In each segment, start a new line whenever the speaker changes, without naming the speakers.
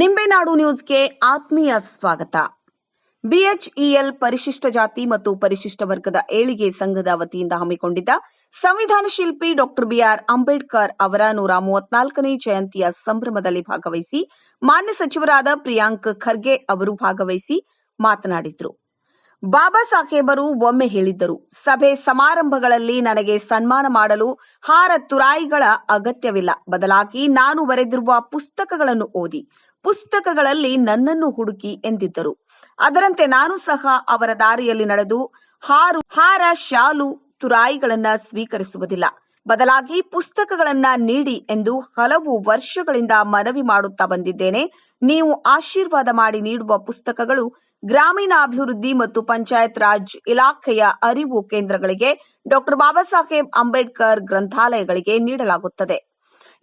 ನಿಂಬೆನಾಡು ನ್ಯೂಸ್ಗೆ ಆತ್ಮೀಯ ಸ್ವಾಗತ ಬಿಎಚ್ಇಎಲ್ ಪರಿಶಿಷ್ಟ ಜಾತಿ ಮತ್ತು ಪರಿಶಿಷ್ಟ ವರ್ಗದ ಏಳಿಗೆ ಸಂಘದ ವತಿಯಿಂದ ಹಮ್ಮಿಕೊಂಡಿದ್ದ ಸಂವಿಧಾನ ಶಿಲ್ಪಿ ಡಾಕ್ಟರ್ ಬಿಆರ್ ಅಂಬೇಡ್ಕರ್ ಅವರ ನೂರ ಮೂವತ್ನಾಲ್ಕನೇ ಜಯಂತಿಯ ಸಂಭ್ರಮದಲ್ಲಿ ಭಾಗವಹಿಸಿ ಮಾನ್ಯ ಸಚಿವರಾದ ಪ್ರಿಯಾಂಕ್ ಖರ್ಗೆ ಅವರು ಭಾಗವಹಿಸಿ ಮಾತನಾಡಿದರು ಬಾಬಾ ಸಾಹೇಬರು ಒಮ್ಮೆ ಹೇಳಿದ್ದರು ಸಭೆ ಸಮಾರಂಭಗಳಲ್ಲಿ ನನಗೆ ಸನ್ಮಾನ ಮಾಡಲು ಹಾರ ತುರಾಯಿಗಳ ಅಗತ್ಯವಿಲ್ಲ ಬದಲಾಗಿ ನಾನು ಬರೆದಿರುವ ಪುಸ್ತಕಗಳನ್ನು ಓದಿ ಪುಸ್ತಕಗಳಲ್ಲಿ ನನ್ನನ್ನು ಹುಡುಕಿ ಎಂದಿದ್ದರು ಅದರಂತೆ ನಾನು ಸಹ ಅವರ ದಾರಿಯಲ್ಲಿ ನಡೆದು ಹಾರು ಹಾರ ಶಾಲು ತುರಾಯಿಗಳನ್ನ ಸ್ವೀಕರಿಸುವುದಿಲ್ಲ ಬದಲಾಗಿ ಪುಸ್ತಕಗಳನ್ನ ನೀಡಿ ಎಂದು ಹಲವು ವರ್ಷಗಳಿಂದ ಮನವಿ ಮಾಡುತ್ತಾ ಬಂದಿದ್ದೇನೆ ನೀವು ಆಶೀರ್ವಾದ ಮಾಡಿ ನೀಡುವ ಪುಸ್ತಕಗಳು ಗ್ರಾಮೀಣಾಭಿವೃದ್ಧಿ ಮತ್ತು ಪಂಚಾಯತ್ ರಾಜ್ ಇಲಾಖೆಯ ಅರಿವು ಕೇಂದ್ರಗಳಿಗೆ ಡಾಕ್ಟರ್ ಬಾಬಾ ಸಾಹೇಬ್ ಅಂಬೇಡ್ಕರ್ ಗ್ರಂಥಾಲಯಗಳಿಗೆ ನೀಡಲಾಗುತ್ತದೆ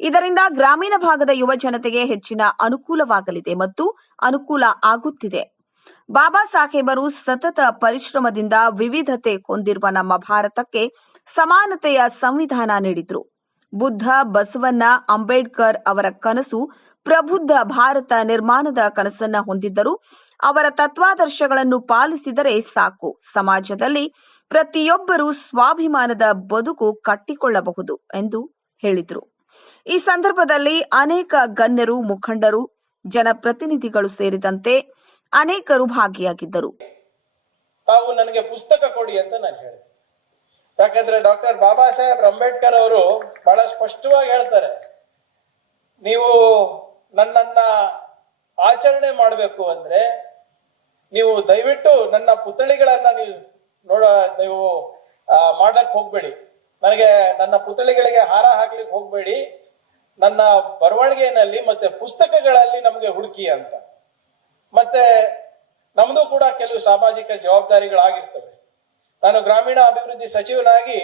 ಇದರಿಂದ ಗ್ರಾಮೀಣ ಭಾಗದ ಯುವ ಜನತೆಗೆ ಹೆಚ್ಚಿನ ಅನುಕೂಲವಾಗಲಿದೆ ಮತ್ತು ಅನುಕೂಲ ಆಗುತ್ತಿದೆ ಬಾಬಾ ಸಾಹೇಬರು ಸತತ ಪರಿಶ್ರಮದಿಂದ ವಿವಿಧತೆ ಹೊಂದಿರುವ ನಮ್ಮ ಭಾರತಕ್ಕೆ ಸಮಾನತೆಯ ಸಂವಿಧಾನ ನೀಡಿದ್ರು ಬುದ್ಧ ಬಸವಣ್ಣ ಅಂಬೇಡ್ಕರ್ ಅವರ ಕನಸು ಪ್ರಬುದ್ಧ ಭಾರತ ನಿರ್ಮಾಣದ ಕನಸನ್ನ ಹೊಂದಿದ್ದರು ಅವರ ತತ್ವಾದರ್ಶಗಳನ್ನು ಪಾಲಿಸಿದರೆ ಸಾಕು ಸಮಾಜದಲ್ಲಿ ಪ್ರತಿಯೊಬ್ಬರೂ ಸ್ವಾಭಿಮಾನದ ಬದುಕು ಕಟ್ಟಿಕೊಳ್ಳಬಹುದು ಎಂದು ಹೇಳಿದರು ಈ ಸಂದರ್ಭದಲ್ಲಿ ಅನೇಕ ಗಣ್ಯರು ಮುಖಂಡರು ಜನಪ್ರತಿನಿಧಿಗಳು ಸೇರಿದಂತೆ ಅನೇಕರು ಭಾಗಿಯಾಗಿದ್ದರು
ತಾವು ನನಗೆ ಪುಸ್ತಕ ಕೊಡಿ ಅಂತ ನಾನು ಹೇಳಿದೆ ಯಾಕಂದ್ರೆ ಡಾಕ್ಟರ್ ಬಾಬಾ ಸಾಹೇಬ್ ಅಂಬೇಡ್ಕರ್ ಅವರು ಬಹಳ ಸ್ಪಷ್ಟವಾಗಿ ಹೇಳ್ತಾರೆ ನೀವು ನನ್ನನ್ನ ಆಚರಣೆ ಮಾಡಬೇಕು ಅಂದ್ರೆ ನೀವು ದಯವಿಟ್ಟು ನನ್ನ ಪುತ್ಥಳಿಗಳನ್ನ ನೀವು ನೋಡ ನೀವು ಮಾಡಕ್ ಹೋಗ್ಬೇಡಿ ನನಗೆ ನನ್ನ ಪುತ್ಥಳಿಗಳಿಗೆ ಹಾರ ಹಾಕ್ಲಿಕ್ಕೆ ಹೋಗ್ಬೇಡಿ ನನ್ನ ಬರವಣಿಗೆನಲ್ಲಿ ಮತ್ತೆ ಪುಸ್ತಕಗಳಲ್ಲಿ ನಮ್ಗೆ ಹುಡುಕಿ ಅಂತ ಮತ್ತೆ ನಮ್ದು ಕೂಡ ಕೆಲವು ಸಾಮಾಜಿಕ ಜವಾಬ್ದಾರಿಗಳಾಗಿರ್ತವೆ ನಾನು ಗ್ರಾಮೀಣ ಅಭಿವೃದ್ಧಿ ಸಚಿವನಾಗಿ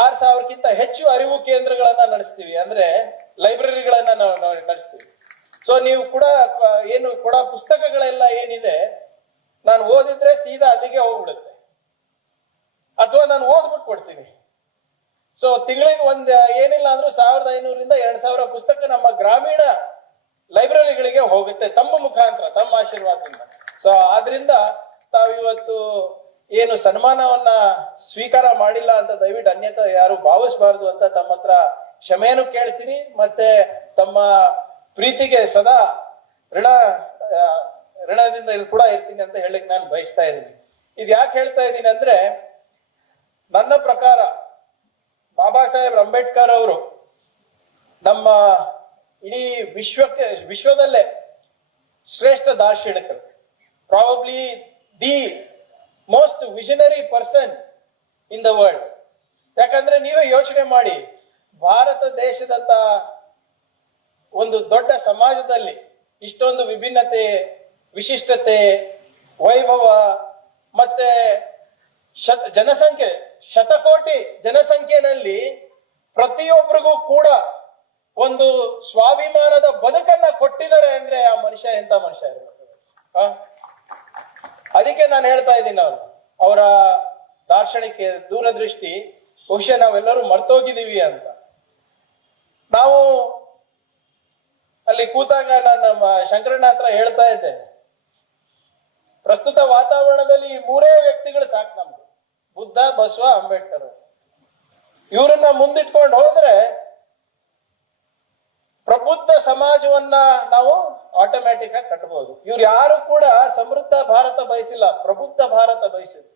ಆರ್ ಸಾವಿರಕ್ಕಿಂತ ಹೆಚ್ಚು ಅರಿವು ಕೇಂದ್ರಗಳನ್ನ ನಡೆಸ್ತೀವಿ ಅಂದ್ರೆ ಲೈಬ್ರರಿಗಳನ್ನ ನಾವು ನಡೆಸ್ತೀವಿ ಸೊ ನೀವು ಕೂಡ ಏನು ಕೂಡ ಪುಸ್ತಕಗಳೆಲ್ಲ ಏನಿದೆ ನಾನು ಓದಿದ್ರೆ ಸೀದಾ ಅಲ್ಲಿಗೆ ಹೋಗ್ಬಿಡುತ್ತೆ ಅಥವಾ ನಾನು ಓದ್ಬಿಟ್ಟು ಕೊಡ್ತೀನಿ ಸೊ ತಿಂಗಳಿಗೆ ಒಂದ್ ಏನಿಲ್ಲ ಅಂದ್ರೂ ಸಾವಿರದ ಐನೂರಿಂದ ಎರಡ್ ಸಾವಿರ ಪುಸ್ತಕ ನಮ್ಮ ಗ್ರಾಮೀಣ ಲೈಬ್ರರಿಗಳಿಗೆ ಹೋಗುತ್ತೆ ತಮ್ಮ ಮುಖಾಂತರ ತಮ್ಮ ಆಶೀರ್ವಾದದಿಂದ ಸೊ ಆದ್ರಿಂದ ತಾವಿವತ್ತು ಏನು ಸನ್ಮಾನವನ್ನ ಸ್ವೀಕಾರ ಮಾಡಿಲ್ಲ ಅಂತ ದಯವಿಟ್ಟು ಅನ್ಯತ ಯಾರು ಭಾವಿಸಬಾರದು ಅಂತ ತಮ್ಮ ಹತ್ರ ಕ್ಷಮೆಯನ್ನು ಕೇಳ್ತೀನಿ ಮತ್ತೆ ತಮ್ಮ ಪ್ರೀತಿಗೆ ಸದಾ ಋಣ ಋಣದಿಂದ ಕೂಡ ಇರ್ತೀನಿ ಅಂತ ಹೇಳಿಕ್ ನಾನು ಬಯಸ್ತಾ ಇದ್ದೀನಿ ಇದು ಯಾಕೆ ಹೇಳ್ತಾ ಇದ್ದೀನಿ ಅಂದ್ರೆ ನನ್ನ ಪ್ರಕಾರ ಬಾಬಾ ಸಾಹೇಬ್ ಅಂಬೇಡ್ಕರ್ ಅವರು ನಮ್ಮ ಇಡೀ ವಿಶ್ವಕ್ಕೆ ವಿಶ್ವದಲ್ಲೇ ಶ್ರೇಷ್ಠ ದಾರ್ಶನಿಕರು probably the most visionary person in the world ಯಾಕಂದ್ರೆ ನೀವೇ ಯೋಚನೆ ಮಾಡಿ ಭಾರತ ದೇಶದಂತ ಒಂದು ದೊಡ್ಡ ಸಮಾಜದಲ್ಲಿ ಇಷ್ಟೊಂದು ವಿಭಿನ್ನತೆ ವಿಶಿಷ್ಟತೆ ವೈಭವ ಮತ್ತೆ ಶತ ಜನಸಂಖ್ಯೆ ಶತಕೋಟಿ ಜನಸಂಖ್ಯೆನಲ್ಲಿ ಪ್ರತಿಯೊಬ್ಬರಿಗೂ ಕೂಡ ಒಂದು ಸ್ವಾಭಿಮಾನದ ಬದುಕನ್ನ ಕೊಟ್ಟಿದ್ದಾರೆ ಅಂದ್ರೆ ಆ ಮನುಷ್ಯ ಎಂತ ಮನುಷ್ಯ ಇರ್ಬೇಕು ಅದಕ್ಕೆ ನಾನು ಹೇಳ್ತಾ ಇದ್ದೀನಿ ಅವರು ಅವರ ದಾರ್ಶನಿಕ ದೂರದೃಷ್ಟಿ ಬಹುಶಃ ನಾವೆಲ್ಲರೂ ಮರ್ತೋಗಿದ್ದೀವಿ ಅಂತ ನಾವು ಅಲ್ಲಿ ಕೂತಾಗ ನಾನು ಶಂಕರಣ್ಣ ಹತ್ರ ಹೇಳ್ತಾ ಇದ್ದೆ ಪ್ರಸ್ತುತ ವಾತಾವರಣದಲ್ಲಿ ಈ ಮೂರೇ ವ್ಯಕ್ತಿಗಳು ಸಾಕು ನಮ್ದು ಬುದ್ಧ ಬಸವ ಅಂಬೇಡ್ಕರ್ ಇವರನ್ನ ಮುಂದಿಟ್ಕೊಂಡು ಹೋದ್ರೆ ಪ್ರಬುದ್ಧ ಸಮಾಜವನ್ನ ನಾವು ಆಟೋಮ್ಯಾಟಿಕ್ ಆಗಿ ಕಟ್ಟಬಹುದು ಇವ್ರು ಯಾರು ಕೂಡ ಸಮೃದ್ಧ ಭಾರತ ಬಯಸಿಲ್ಲ ಪ್ರಬುದ್ಧ ಭಾರತ ಬಯಸಿದ್ರು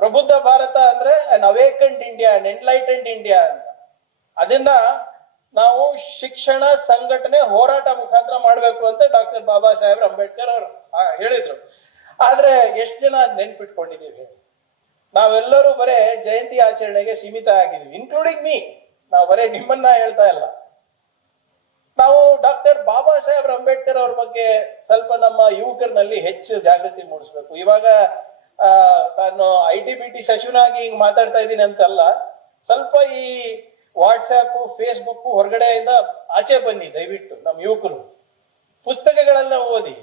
ಪ್ರಬುದ್ಧ ಭಾರತ ಅಂದ್ರೆ an awakened India an enlightened India ಅಂತ ಅದನ್ನ ನಾವು ಶಿಕ್ಷಣ ಸಂಘಟನೆ ಹೋರಾಟ ಮುಖಾಂತರ ಮಾಡಬೇಕು ಅಂತ ಡಾಕ್ಟರ್ ಬಾಬಾ ಸಾಹೇಬ್ ಅಂಬೇಡ್ಕರ್ ಅವರು ಹೇಳಿದ್ರು ಆದ್ರೆ ಎಷ್ಟು ಜನ ನೆನ್ಪಿಟ್ಕೊಂಡಿದೀವಿ ನಾವೆಲ್ಲರೂ ಬರೇ ಜಯಂತಿ ಆಚರಣೆಗೆ ಸೀಮಿತ ಆಗಿದ್ವಿ ಇನ್ಕ್ಲೂಡಿಂಗ್ ಮೀ ನಾವು ಬರೇ ನಿಮ್ಮನ್ನ ಹೇಳ್ತಾ ಇಲ್ಲ ನಾವು ಡಾಕ್ಟರ್ ಬಾಬಾ ಸಾಹೇಬ್ ಅಂಬೇಡ್ಕರ್ ಅವ್ರ ಬಗ್ಗೆ ಸ್ವಲ್ಪ ನಮ್ಮ ಯುವಕರ್ನಲ್ಲಿ ಹೆಚ್ಚು ಜಾಗೃತಿ ಮೂಡಿಸ್ಬೇಕು ಇವಾಗ ನಾನು ಐ ಟಿ ಬಿ ಟಿ ಸಚಿವನಾಗಿ ಹಿಂಗ್ ಮಾತಾಡ್ತಾ ಇದ್ದೀನಿ ಅಂತಲ್ಲ ಸ್ವಲ್ಪ ಈ ವಾಟ್ಸ್ಆಪ್ ಫೇಸ್ಬುಕ್ ಹೊರಗಡೆಯಿಂದ ಆಚೆ ಬನ್ನಿ ದಯವಿಟ್ಟು ನಮ್ಮ ಯುವಕರು ಪುಸ್ತಕಗಳನ್ನ ಓದಿ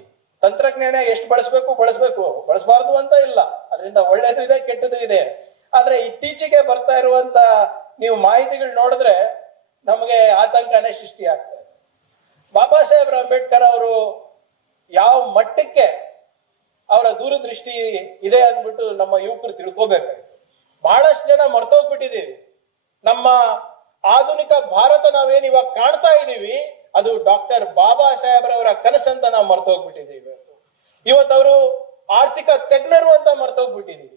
ತಂತ್ರಜ್ಞಾನ ಎಷ್ಟು ಬಳಸ್ಬೇಕು ಬಳಸ್ಬೇಕು ಬಳಸಬಾರ್ದು ಅಂತ ಇಲ್ಲ ಅದರಿಂದ ಒಳ್ಳೇದು ಇದೆ ಕೆಟ್ಟದ್ದು ಇದೆ ಆದ್ರೆ ಇತ್ತೀಚೆಗೆ ಬರ್ತಾ ಇರುವಂತ ನೀವು ಮಾಹಿತಿಗಳು ನೋಡಿದ್ರೆ ನಮಗೆ ಆತಂಕನೇ ಸೃಷ್ಟಿ ಆಗ್ತದೆ ಬಾಬಾ ಸಾಹೇಬ್ರ ಅಂಬೇಡ್ಕರ್ ಅವರು ಯಾವ ಮಟ್ಟಕ್ಕೆ ಅವರ ದೂರದೃಷ್ಟಿ ಇದೆ ಅಂದ್ಬಿಟ್ಟು ನಮ್ಮ ಯುವಕರು ತಿಳ್ಕೋಬೇಕು ಬಹಳಷ್ಟು ಜನ ಮರ್ತೋಗ್ಬಿಟ್ಟಿದ್ದೀವಿ ನಮ್ಮ ಆಧುನಿಕ ಭಾರತ ನಾವೇನ್ ಇವಾಗ ಕಾಣ್ತಾ ಇದ್ದೀವಿ ಅದು ಡಾಕ್ಟರ್ ಬಾಬಾ ಸಾಹೇಬ್ರವರ ಕನಸಂತ ನಾವು ಮರ್ತೋಗ್ಬಿಟ್ಟಿದ್ದೀವಿ ಅವರು ಆರ್ಥಿಕ ತಜ್ಞರು ಅಂತ ಮರ್ತೋಗ್ಬಿಟ್ಟಿದ್ದೀವಿ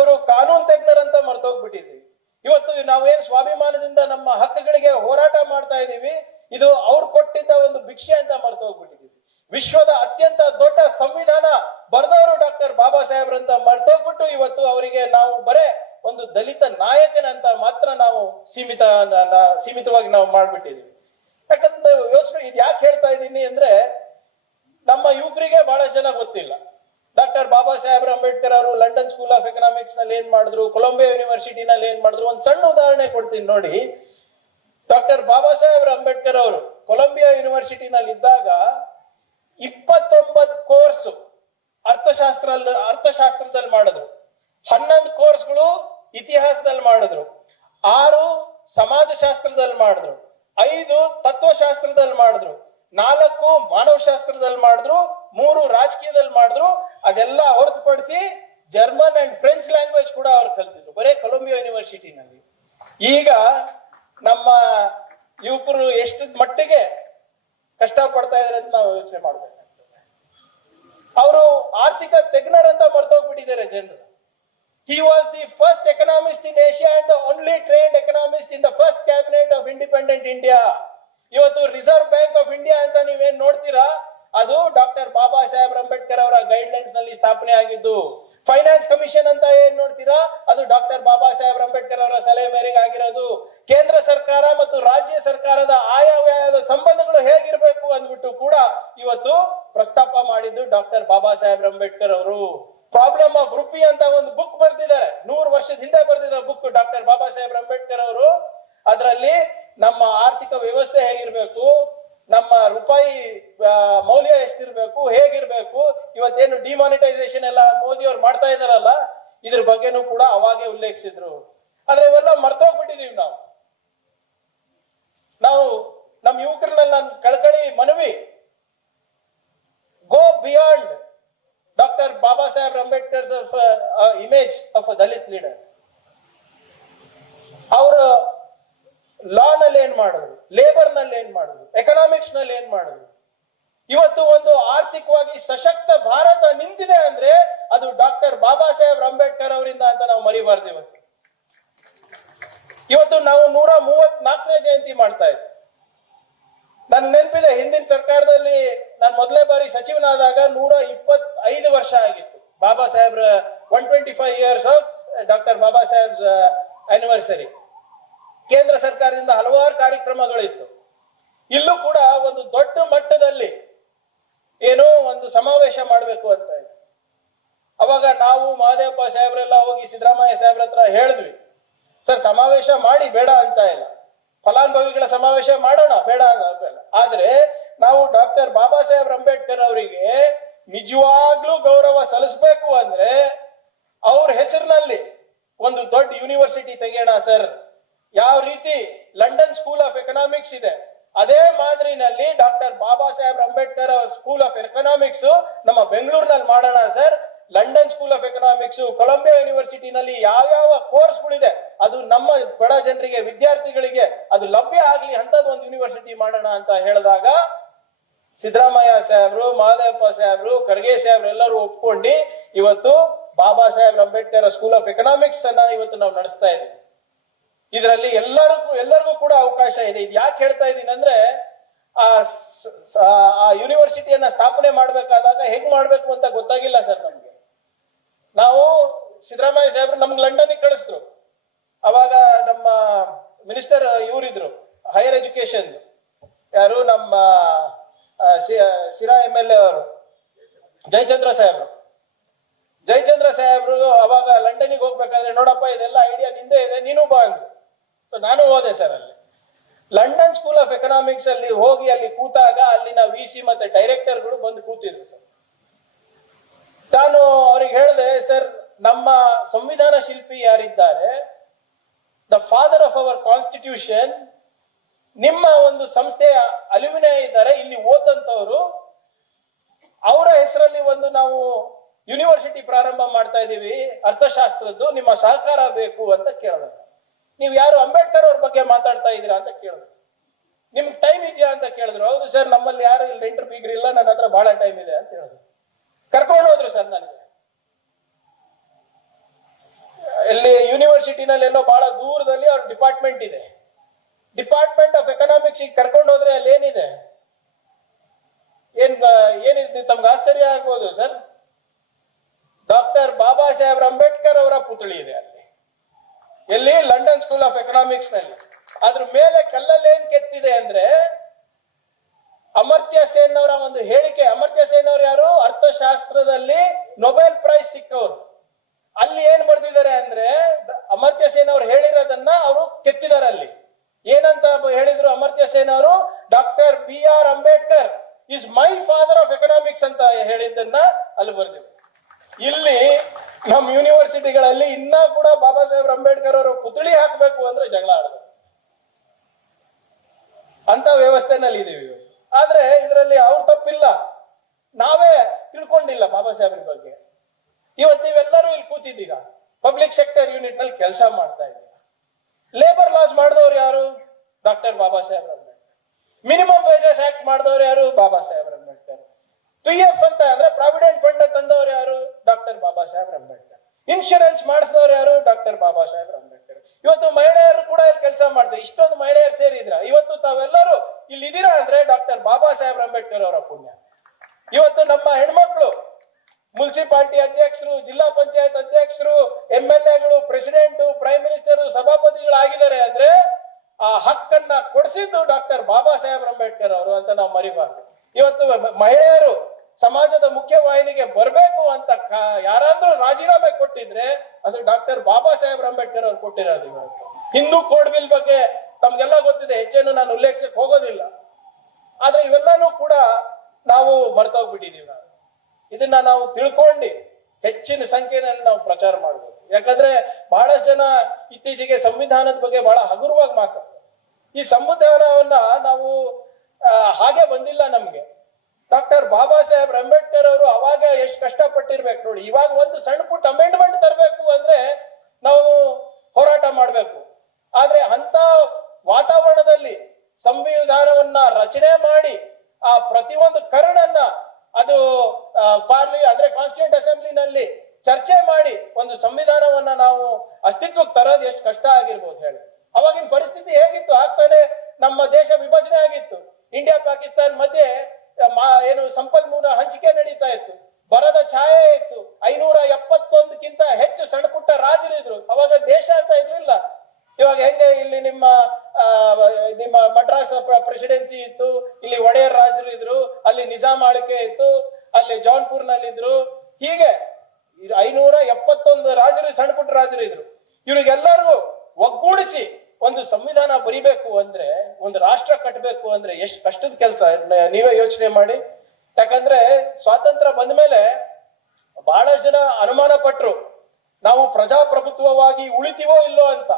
ಅವರು ಕಾನೂನು ಅಂತ ಮರ್ತೋಗ್ಬಿಟ್ಟಿದ್ದೀವಿ ಇವತ್ತು ನಾವೇನ್ ಸ್ವಾಭಿಮಾನದಿಂದ ನಮ್ಮ ಹಕ್ಕುಗಳಿಗೆ ಹೋರಾಟ ಮಾಡ್ತಾ ಇದ್ದೀವಿ ಇದು ಅವ್ರು ಕೊಟ್ಟಿದ್ದ ಒಂದು ಭಿಕ್ಷೆ ಅಂತ ಮರೆತು ಹೋಗ್ಬಿಟ್ಟಿದ್ದೀವಿ ವಿಶ್ವದ ಅತ್ಯಂತ ದೊಡ್ಡ ಸಂವಿಧಾನ ಬರೆದವರು ಡಾಕ್ಟರ್ ಬಾಬಾ ಸಾಹೇಬ್ರಂತ ಹೋಗ್ಬಿಟ್ಟು ಇವತ್ತು ಅವರಿಗೆ ನಾವು ಬರೇ ಒಂದು ದಲಿತ ನಾಯಕನಂತ ಮಾತ್ರ ನಾವು ಸೀಮಿತ ಸೀಮಿತವಾಗಿ ನಾವು ಮಾಡ್ಬಿಟ್ಟಿದೀವಿ ಯಾಕಂದ್ರೆ ಯೋಚನೆ ಇದು ಯಾಕೆ ಹೇಳ್ತಾ ಇದ್ದೀನಿ ಅಂದ್ರೆ ನಮ್ಮ ಯುವಕರಿಗೆ ಬಹಳ ಜನ ಗೊತ್ತಿಲ್ಲ ಡಾಕ್ಟರ್ ಬಾಬಾ ಸಾಹೇಬ್ರ ಅಂಬೇಡ್ಕರ್ ಅವರು ಲಂಡನ್ ಸ್ಕೂಲ್ ಆಫ್ ಎಕನಾಮಿಕ್ಸ್ ನಲ್ಲಿ ಏನ್ ಮಾಡಿದ್ರು ಕೊಲಂಬಿಯಾ ಯೂನಿವರ್ಸಿಟಿನಲ್ಲಿ ಏನ್ ಮಾಡಿದ್ರು ಒಂದ್ ಸಣ್ಣ ಉದಾಹರಣೆ ಕೊಡ್ತೀನಿ ನೋಡಿ ಡಾಕ್ಟರ್ ಬಾಬಾ ಸಾಹೇಬ್ ಅಂಬೇಡ್ಕರ್ ಅವರು ಕೊಲಂಬಿಯಾ ಯೂನಿವರ್ಸಿಟಿನಲ್ಲಿ ಇದ್ದಾಗ ಇಪ್ಪತ್ತೊಂಬತ್ತು ಕೋರ್ಸ್ ಅರ್ಥಶಾಸ್ತ್ರ ಅರ್ಥಶಾಸ್ತ್ರದಲ್ಲಿ ಮಾಡಿದ್ರು ಹನ್ನೊಂದು ಕೋರ್ಸ್ಗಳು ಇತಿಹಾಸದಲ್ಲಿ ಮಾಡಿದ್ರು ಆರು ಸಮಾಜಶಾಸ್ತ್ರದಲ್ಲಿ ಮಾಡಿದ್ರು ಐದು ತತ್ವಶಾಸ್ತ್ರದಲ್ಲಿ ಮಾಡಿದ್ರು ನಾಲ್ಕು ಮಾನವಶಾಸ್ತ್ರದಲ್ಲಿ ಮಾಡಿದ್ರು ಮೂರು ರಾಜಕೀಯದಲ್ಲಿ ಮಾಡಿದ್ರು ಅದೆಲ್ಲ ಹೊರತುಪಡಿಸಿ ಜರ್ಮನ್ ಅಂಡ್ ಫ್ರೆಂಚ್ ಲ್ಯಾಂಗ್ವೇಜ್ ಕೂಡ ಅವ್ರು ಕಲ್ತಿದ್ರು ಬರೇ ಕೊಲಂಬಿಯಾ ಯೂನಿವರ್ಸಿಟಿನಲ್ಲಿ ಈಗ ನಮ್ಮ ಯುವಕರು ಎಷ್ಟು ಮಟ್ಟಿಗೆ ಕಷ್ಟ ಪಡ್ತಾ ಇದಾರೆ ಅಂತ ನಾವು ಯೋಚನೆ ಮಾಡ್ಬೇಕಾಗ್ತದೆ ಅವರು ಆರ್ಥಿಕ ತಜ್ಞರಂತ ಮರ್ತೋಗ್ಬಿಟ್ಟಿದ್ದಾರೆ ಜನರು he was the first economist in Asia and the trade economist economist in first first cabinet of independent India ಇವತ್ತು ರಿಸರ್ವ್ ಬ್ಯಾಂಕ್ ಆಫ್ ಇಂಡಿಯಾ ಅಂತ ನೀವೇನ್ ನೋಡ್ತೀರಾ ಅದು ಡಾಕ್ಟರ್ ಬಾಬಾ ಸಾಹೇಬ್ ಅಂಬೇಡ್ಕರ್ ಅವರ ಗೈಡ್ ಲೈನ್ಸ್ ನಲ್ಲಿ ಸ್ಥಾಪನೆ ಆಗಿದ್ದು ಫೈನಾನ್ಸ್ ಕಮಿಷನ್ ಅಂತ ಏನ್ ನೋಡ್ತೀರಾ ಅದು ಡಾಕ್ಟರ್ ಬಾಬಾ ಸಾಹೇಬ್ ಅಂಬೇಡ್ಕರ್ ಅವರ ಸಲಹೆ ಮೇರೆಗೆ ಆಗಿರೋದು ಕೇಂದ್ರ ಸರ್ಕಾರ ಮತ್ತು ರಾಜ್ಯ ಸರ್ಕಾರದ ಆಯಾವ್ಯಾಯದ ಸಂಬಂಧಗಳು ಹೇಗಿರ್ಬೇಕು ಅಂದ್ಬಿಟ್ಟು ಕೂಡ ಇವತ್ತು ಪ್ರಸ್ತಾಪ ಮಾಡಿದ್ದು ಡಾಕ್ಟರ್ ಬಾಬಾ ಸಾಹೇಬ್ ಅಂಬೇಡ್ಕರ್ ಅವರು ಪ್ರಾಬ್ಲಮ್ ಆಫ್ ರುಪಿ ಅಂತ ಒಂದು ಬುಕ್ ಬರ್ದಿದ್ದಾರೆ ನೂರು ವರ್ಷದ ಹಿಂದೆ ಬರ್ದಿರೋ ಬುಕ್ ಡಾಕ್ಟರ್ ಬಾಬಾ ಸಾಹೇಬ್ ಅಂಬೇಡ್ಕರ್ ಅವರು ಅದರಲ್ಲಿ ನಮ್ಮ ಆರ್ಥಿಕ ವ್ಯವಸ್ಥೆ ಹೇಗಿರ್ಬೇಕು ನಮ್ಮ ರೂಪಾಯಿ ಮೌಲ್ಯ ಎಷ್ಟಿರ್ಬೇಕು ಹೇಗಿರ್ಬೇಕು ಇವತ್ತೇನು ಡಿಮಾನಿಟೈಸೇಷನ್ ಎಲ್ಲ ಮೋದಿ ಅವ್ರು ಮಾಡ್ತಾ ಇದಾರಲ್ಲ ಇದ್ರ ಬಗ್ಗೆನೂ ಕೂಡ ಅವಾಗೆ ಉಲ್ಲೇಖಿಸಿದ್ರು ಆದ್ರೆ ಇವೆಲ್ಲ ಮರ್ತೋಗ್ಬಿಟ್ಟಿದೀವಿ ನಾವು ನಾವು ನಮ್ಮ ಯುವಕರನ್ನ ನನ್ನ ಕಳಕಳಿ ಮನವಿ go beyond doctor Baba Saheb Ambedkar image of a Dalit leader ನಲ್ಲಿ ಏನ್ ಮಾಡೋದು ಲೇಬರ್ ನಲ್ಲಿ ಏನ್ ಮಾಡೋದು ಎಕನಾಮಿಕ್ಸ್ ನಲ್ಲಿ ಏನ್ ಮಾಡೋದು ಇವತ್ತು ಒಂದು ಆರ್ಥಿಕವಾಗಿ ಸಶಕ್ತ ಭಾರತ ನಿಂತಿದೆ ಅಂದ್ರೆ ಅದು ಡಾಕ್ಟರ್ ಬಾಬಾ ಸಾಹೇಬ್ ಅಂಬೇಡ್ಕರ್ ಅವರಿಂದ ಅಂತ ನಾವು ಮರಿಬಾರ್ದು ಇವತ್ತು ಇವತ್ತು ನಾವು ನೂರ ಮೂವತ್ನಾಲ್ಕನೇ ಜಯಂತಿ ಮಾಡ್ತಾ ಇದ್ವಿ ನನ್ ನೆನಪಿದೆ ಹಿಂದಿನ ಸರ್ಕಾರದಲ್ಲಿ ನಾನು ಮೊದಲೇ ಬಾರಿ ಸಚಿವನಾದಾಗ ನೂರ ಇಪ್ಪತ್ ಐದು ವರ್ಷ ಆಗಿತ್ತು ಬಾಬಾ ಸಾಹೇಬ್ರ one twenty five years of doctor Baba Saheb anniversary ಕೇಂದ್ರ ಸರ್ಕಾರದಿಂದ ಹಲವಾರು ಕಾರ್ಯಕ್ರಮಗಳಿತ್ತು ಇಲ್ಲೂ ಕೂಡ ಒಂದು ದೊಡ್ಡ ಮಟ್ಟದಲ್ಲಿ ಏನೋ ಒಂದು ಸಮಾವೇಶ ಮಾಡಬೇಕು ಅಂತ ಇದೆ ಅವಾಗ ನಾವು ಮಹದೇವಪ್ಪ ಸಾಹೇಬ್ರೆಲ್ಲ ಹೋಗಿ ಸಿದ್ದರಾಮಯ್ಯ ಸಾಹೇಬ್ರ ಹತ್ರ ಹೇಳಿದ್ವಿ ಸರ್ ಸಮಾವೇಶ ಮಾಡಿ ಬೇಡ ಅಂತ ಇಲ್ಲ ಫಲಾನುಭವಿಗಳ ಸಮಾವೇಶ ಮಾಡೋಣ ಬೇಡ ಅಂತ ಆದ್ರೆ ನಾವು ಡಾಕ್ಟರ್ ಬಾಬಾ ಸಾಹೇಬ್ ಅಂಬೇಡ್ಕರ್ ಅವರಿಗೆ ನಿಜವಾಗ್ಲೂ ಗೌರವ ಸಲ್ಲಿಸಬೇಕು ಅಂದ್ರೆ ಅವ್ರ ಹೆಸರಿನಲ್ಲಿ ಒಂದು ದೊಡ್ಡ ಯೂನಿವರ್ಸಿಟಿ ತೆಗೆಯೋಣ ಸರ್ ಯಾವ ರೀತಿ ಲಂಡನ್ ಸ್ಕೂಲ್ ಆಫ್ ಎಕನಾಮಿಕ್ಸ್ ಇದೆ ಅದೇ ಮಾದರಿನಲ್ಲಿ ಡಾಕ್ಟರ್ ಬಾಬಾ ಸಾಹೇಬ್ ಅಂಬೇಡ್ಕರ್ ಅವರ ಸ್ಕೂಲ್ ಆಫ್ ಎಕನಾಮಿಕ್ಸ್ ನಮ್ಮ ಬೆಂಗಳೂರಿನಲ್ಲಿ ಮಾಡೋಣ sir London School of Economics Columbia ಯೂನಿವರ್ಸಿಟಿನಲ್ಲಿ ಯಾವ ಯಾವ ಕೋರ್ಸ್ಗಳಿದೆ ಅದು ನಮ್ಮ ಬಡ ಜನರಿಗೆ ವಿದ್ಯಾರ್ಥಿಗಳಿಗೆ ಅದು ಲಭ್ಯ ಆಗಲಿ ಅಂತದ್ ಒಂದು ಯೂನಿವರ್ಸಿಟಿ ಮಾಡೋಣ ಅಂತ ಹೇಳಿದಾಗ ಸಿದ್ದರಾಮಯ್ಯ ಸಾಹೇಬ್ರು ಮಹದೇವಪ್ಪ ಸಾಹೇಬ್ರು ಖರ್ಗೆ ಸಾಹೇಬ್ರು ಎಲ್ಲರೂ ಒಪ್ಕೊಂಡು ಇವತ್ತು Baba Saheb Ambedkar School of Economics ಅನ್ನ ಇವತ್ತು ನಾವು ನಡೆಸ್ತಾ ಇದ್ದೀವಿ ಇದರಲ್ಲಿ ಎಲ್ಲರಿಗೂ ಎಲ್ಲರಿಗೂ ಕೂಡ ಅವಕಾಶ ಇದೆ ಇದು ಯಾಕೆ ಹೇಳ್ತಾ ಇದ್ದೀನಿ ಅಂದ್ರೆ ಆ ಯೂನಿವರ್ಸಿಟಿಯನ್ನ ಸ್ಥಾಪನೆ ಮಾಡ್ಬೇಕಾದಾಗ ಹೆಂಗ್ ಮಾಡ್ಬೇಕು ಅಂತ ಗೊತ್ತಾಗಿಲ್ಲ ಸರ್ ನಮ್ಗೆ ನಾವು ಸಿದ್ದರಾಮಯ್ಯ ಸಾಹೇಬ್ರು ನಮ್ಗೆ ಲಂಡನ್ಗೆ ಕಳಿಸಿದ್ರು ಅವಾಗ ನಮ್ಮ ಮಿನಿಸ್ಟರ್ ಇವರಿದ್ರು ಹೈಯರ್ ಎಜುಕೇಶನ್ ಯಾರು ನಮ್ಮ ಶಿರಾ ಎಂ ಎಲ್ ಎ ಅವರು ಜಯಚಂದ್ರ ಸಾಹೇಬ್ರು ಜಯಚಂದ್ರ ಸಾಹೇಬ್ರು ಅವಾಗ ಗೆ ಹೋಗ್ಬೇಕಾದ್ರೆ ನೋಡಪ್ಪ ಇದೆಲ್ಲ ಐಡಿಯಾ ನಿಂದೆ ಇದೆ ನೀನು ಬಾ ಅಂದ್ರು ನಾನು ಹೋದೆ ಸರ್ ಅಲ್ಲಿ ಲಂಡನ್ ಸ್ಕೂಲ್ ಆಫ್ ಎಕನಾಮಿಕ್ಸ್ ಅಲ್ಲಿ ಹೋಗಿ ಅಲ್ಲಿ ಕೂತಾಗ ಅಲ್ಲಿನ ವಿ ಸಿ ಮತ್ತೆ ಡೈರೆಕ್ಟರ್ಗಳು ಬಂದು ಕೂತಿದ್ರು ಸರ್ ನಾನು ಅವ್ರಿಗೆ ಹೇಳಿದೆ ಸರ್ ನಮ್ಮ ಸಂವಿಧಾನ ಶಿಲ್ಪಿ ಯಾರಿದ್ದಾರೆ the father of our constitution ನಿಮ್ಮ ಒಂದು ಸಂಸ್ಥೆಯ ಅಲ್ಯೂಮಿನ ಇದ್ದಾರೆ ಇಲ್ಲಿ ಓದಂತವರು ಅವರ ಹೆಸರಲ್ಲಿ ಒಂದು ನಾವು ಯೂನಿವರ್ಸಿಟಿ ಪ್ರಾರಂಭ ಮಾಡ್ತಾ ಇದ್ದೀವಿ ಅರ್ಥಶಾಸ್ತ್ರದ್ದು ನಿಮ್ಮ ಸಹಕಾರ ಬೇಕು ಅಂತ ಕೇಳಿದ್ರು ನೀವು ಯಾರು ಅಂಬೇಡ್ಕರ್ ಅವ್ರ ಬಗ್ಗೆ ಮಾತಾಡ್ತಾ ಇದ್ದೀರಾ ಅಂತ ಕೇಳಿದ್ರು ನಿಮ್ಗೆ ಟೈಮ್ ಇದೆಯಾ ಅಂತ ಕೇಳಿದ್ರು ಹೌದು ಸರ್ ನಮ್ಮಲ್ಲಿ ಯಾರು ಇಲ್ಲಿ ನೆಂಟರು ಬೀಗ್ರಿ ಇಲ್ಲ ನನ್ನ ಹತ್ರ ಬಹಳ ಟೈಮ್ ಇದೆ ಅಂತ ಹೇಳಿದ್ರು ಕರ್ಕೊಂಡು ಹೋದ್ರು ಸರ್ ನನಗೆ ಇಲ್ಲಿ ಯೂನಿವರ್ಸಿಟಿನಲ್ಲಿ ಎಲ್ಲೋ ಬಹಳ ದೂರದಲ್ಲಿ ಅವ್ರ ಡಿಪಾರ್ಟ್ಮೆಂಟ್ ಇದೆ ಡಿಪಾರ್ಟ್ಮೆಂಟ್ ಆಫ್ ಎಕನಾಮಿಕ್ಸ್ ಕರ್ಕೊಂಡು ಹೋದ್ರೆ ಅಲ್ಲಿ ಏನಿದೆ ಏನ್ ಏನಿದೆ ತಮ್ಗೆ ಆಶ್ಚರ್ಯ ಆಗ್ಬೋದು ಸರ್ ಡಾಕ್ಟರ್ ಬಾಬಾ ಸಾಹೇಬ್ ಅಂಬೇಡ್ಕರ್ ಅವರ ಪುತ್ಳಿ ಇದೆ ಅಲ್ಲಿ ಎಲ್ಲಿ ಲಂಡನ್ ಸ್ಕೂಲ್ ಆಫ್ ಎಕನಾಮಿಕ್ಸ್ ನಲ್ಲಿ ಅದ್ರ ಮೇಲೆ ಕಲ್ಲಲ್ಲಿ ಏನ್ ಕೆತ್ತಿದೆ ಅಂದ್ರೆ ಅಮರ್ತ್ಯ ಸೇನ್ ಅವರ ಒಂದು ಹೇಳಿಕೆ ಅಮರ್ತ್ಯ ಸೇನ್ ಅವರು ಯಾರು ಅರ್ಥಶಾಸ್ತ್ರದಲ್ಲಿ ನೊಬೆಲ್ ಬಾಬಾ ಸಾಹೇಬ್ರ ಮಿನಿಮಮ್ ವೇಜಸ್ ಆಕ್ಟ್ ಮಾಡಿದವರು ಯಾರು ಬಾಬಾ ಸಾಹೇಬ್ರ ಅಂಬೇಡ್ಕರ್ ಪಿ ಎಫ್ ಅಂತ ಅಂದ್ರೆ ಪ್ರಾವಿಡೆಂಟ್ ಫಂಡ್ ತಂದವರು ಯಾರು ಡಾಕ್ಟರ್ ಬಾಬಾ ಸಾಹೇಬ್ ಅಂಬೇಡ್ಕರ್ ಇನ್ಶೂರೆನ್ಸ್ ಮಾಡಿಸಿದವರು ಯಾರು ಡಾಕ್ಟರ್ ಬಾಬಾ ಸಾಹೇಬ್ ಅಂಬೇಡ್ಕರ್ ಇವತ್ತು ಮಹಿಳೆಯರು ಕೂಡ ಇಲ್ಲಿ ಕೆಲಸ ಮಾಡಿದೆ ಇಷ್ಟೊಂದು ಮಹಿಳೆಯರು ಸೇರಿದ್ರ ಇವತ್ತು ತಾವೆಲ್ಲರೂ ಇಲ್ಲಿ ಇದೀರಾ ಅಂದ್ರೆ ಡಾಕ್ಟರ್ ಬಾಬಾ ಸಾಹೇಬ್ ಅಂಬೇಡ್ಕರ್ ಅವರ ಪುಣ್ಯ ಇವತ್ತು ನಮ್ಮ ಹೆಣ್ಮಕ್ಳು ಮುನ್ಸಿಪಾಲಿಟಿ ಅಧ್ಯಕ್ಷರು ಜಿಲ್ಲಾ ಪಂಚಾಯತ್ ಅಧ್ಯಕ್ಷರು ಎಂ ಎಲ್ ಎಗಳು ಪ್ರೆಸಿಡೆಂಟ್ ಪ್ರೈಮ್ ಮಿನಿಸ್ಟರ್ ಸಭಾಪತಿಗಳು ಆಗಿದ್ದಾರೆ ಅಂದ್ರೆ ಆ ಹಕ್ಕನ್ನ ಕೊಡಿಸಿದ್ದು ಡಾಕ್ಟರ್ ಬಾಬಾ ಸಾಹೇಬ್ ಅಂಬೇಡ್ಕರ್ ಅವರು ಅಂತ ನಾವು ಮರಿಬಾರ್ದು ಇವತ್ತು ಮಹಿಳೆಯರು ಸಮಾಜದ ಮುಖ್ಯ ವಾಹಿನಿಗೆ ಬರಬೇಕು ಅಂತ ಯಾರಾದ್ರೂ ರಾಜೀನಾಮೆ ಕೊಟ್ಟಿದ್ರೆ ಅದು ಡಾಕ್ಟರ್ ಬಾಬಾ ಸಾಹೇಬ್ ಅಂಬೇಡ್ಕರ್ ಅವ್ರು ಕೊಟ್ಟಿರೋದು ಇವತ್ತು ಹಿಂದೂ ಕೋಡ್ ಬಿಲ್ ಬಗ್ಗೆ ತಮ್ಗೆಲ್ಲ ಗೊತ್ತಿದೆ ಹೆಚ್ಚೇನು ನಾನು ಉಲ್ಲೇಖಿಸಕ್ ಹೋಗೋದಿಲ್ಲ ಆದ್ರೆ ಇವೆಲ್ಲನೂ ಕೂಡ ನಾವು ಮರ್ತೋಗ್ಬಿಟ್ಟಿದೀವಿ ಇದನ್ನ ನಾವು ತಿಳ್ಕೊಂಡು ಹೆಚ್ಚಿನ ಸಂಖ್ಯೆಯಲ್ಲಿ ನಾವು ಪ್ರಚಾರ ಮಾಡಬೇಕು ಯಾಕಂದ್ರೆ ಬಹಳಷ್ಟು ಜನ ಇತ್ತೀಚೆಗೆ ಸಂವಿಧಾನದ ಬಗ್ಗೆ ಬಹಳ ಹಗುರವಾಗಿ ಮಾತಾಡ್ತಾರೆ ಈ ಸಂವಿಧಾನವನ್ನ ನಾವು ಹಾಗೆ ಬಂದಿಲ್ಲ ನಮ್ಗೆ ಡಾಕ್ಟರ್ ಬಾಬಾ ಸಾಹೇಬ್ ಅಂಬೇಡ್ಕರ್ ಅವರು ಅವಾಗ ಎಷ್ಟು ಕಷ್ಟಪಟ್ಟಿರ್ಬೇಕು ನೋಡಿ ಇವಾಗ ಒಂದು ಸಣ್ಣ ಪುಟ್ಟ ಅಮೆಂಡ್ಮೆಂಟ್ ತರಬೇಕು ಅಂದ್ರೆ ನಾವು ಹೋರಾಟ ಮಾಡಬೇಕು ಆದ್ರೆ ಅಂತ ವಾತಾವರಣದಲ್ಲಿ ಸಂವಿಧಾನವನ್ನ ರಚನೆ ಮಾಡಿ ಆ ಪ್ರತಿಯೊಂದು ಕರಡನ್ನ ಅದು ಪಾರ್ಲಿ ಅಂದ್ರೆ ಕಾನ್ಸ್ಟಿಟ್ಯೂಂಟ್ ಅಸೆಂಬ್ಲಿನಲ್ಲಿ ಚರ್ಚೆ ಒಂದು ಸಂವಿಧಾನವನ್ನ ನಾವು ಅಸ್ತಿತ್ವಕ್ಕೆ ತರೋದು ಎಷ್ಟು ಕಷ್ಟ ಆಗಿರ್ಬೋದು ಹೇಳಿ ಅವಾಗಿನ ಪರಿಸ್ಥಿತಿ ಹೇಗಿತ್ತು ಆಗ್ತಾನೆ ನಮ್ಮ ದೇಶ ವಿಭಜನೆ ಆಗಿತ್ತು ಇಂಡಿಯಾ ಪಾಕಿಸ್ತಾನ ಮಧ್ಯೆ ಏನು ಸಂಪನ್ಮೂಲ ಹಂಚಿಕೆ ನಡೀತಾ ಇತ್ತು ಎಷ್ಟು ಕಷ್ಟದ ಕೆಲಸ ನೀವೇ ಯೋಚನೆ ಮಾಡಿ ಯಾಕಂದ್ರೆ ಸ್ವಾತಂತ್ರ್ಯ ಬಂದ ಮೇಲೆ ಬಹಳ ಜನ ಅನುಮಾನ ಪಟ್ರು ನಾವು ಪ್ರಜಾಪ್ರಭುತ್ವವಾಗಿ ಉಳಿತೀವೋ ಇಲ್ಲೋ ಅಂತ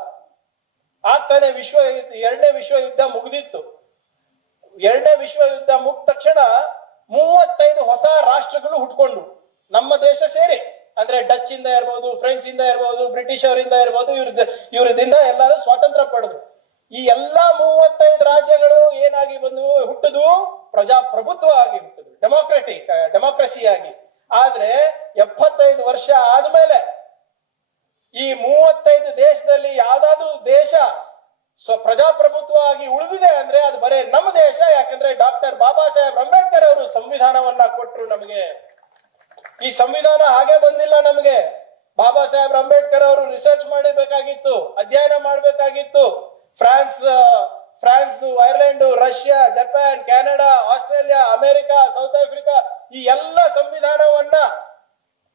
ಆಗ್ತಾನೆ ವಿಶ್ವ ಎರಡನೇ ವಿಶ್ವ ಯುದ್ಧ ಮುಗಿದಿತ್ತು ಎರಡನೇ ವಿಶ್ವ ಯುದ್ಧ ಮುಗಿದ ತಕ್ಷಣ ಮೂವತ್ತೈದು ಹೊಸ ರಾಷ್ಟ್ರಗಳು ಹುಟ್ಕೊಂಡು ನಮ್ಮ ದೇಶ ಸೇರಿ ಅಂದ್ರೆ ಡಚ್ ಇಂದ ಇರ್ಬೋದು ಫ್ರೆಂಚ್ ಇಂದ ಇರ್ಬೋದು ಬ್ರಿಟಿಷ್ ಅವರಿಂದ ಇರ್ಬೋದು ಇವ್ರ ಇವರದಿಂದ ಎಲ್ಲರೂ ಸ್ವಾತಂತ್ರ್ಯ ಪಡೆದ್ರು ಈ ಎಲ್ಲಾ ಮೂವತ್ತೈದು ರಾಜ್ಯಗಳು ಏನಾಗಿ ಬಂದು ಹುಟ್ಟುದು ಪ್ರಜಾಪ್ರಭುತ್ವ ಆಗಿ ಹುಟ್ಟುದು ಡೆಮೋಕ್ರೆಟಿಕ್ ಆಗಿ ಆದ್ರೆ ಎಪ್ಪತ್ತೈದು ವರ್ಷ ಆದ್ಮೇಲೆ ಈ ಮೂವತ್ತೈದು ದೇಶದಲ್ಲಿ ಯಾವ್ದಾದ್ರು ದೇಶ ಸ್ವ ಪ್ರಜಾಪ್ರಭುತ್ವ ಆಗಿ ಉಳಿದಿದೆ ಅಂದ್ರೆ ಅದು ಬರೇ ನಮ್ಮ ದೇಶ ಯಾಕಂದ್ರೆ ಡಾಕ್ಟರ್ ಬಾಬಾ ಸಾಹೇಬ್ ಅಂಬೇಡ್ಕರ್ ಅವರು ಸಂವಿಧಾನವನ್ನ ಕೊಟ್ಟರು ನಮಗೆ ಈ ಸಂವಿಧಾನ ಹಾಗೆ ಬಂದಿಲ್ಲ ನಮಗೆ ಬಾಬಾ ಸಾಹೇಬ್ ಅಂಬೇಡ್ಕರ್ ಅವರು ರಿಸರ್ಚ್ ಮಾಡಬೇಕಾಗಿತ್ತು ಅಧ್ಯಯನ ಮಾಡಬೇಕಾಗಿತ್ತು France France Ireland Russia Japan Canada Australia America South Africa ಈ ಎಲ್ಲ ಸಂವಿಧಾನವನ್ನ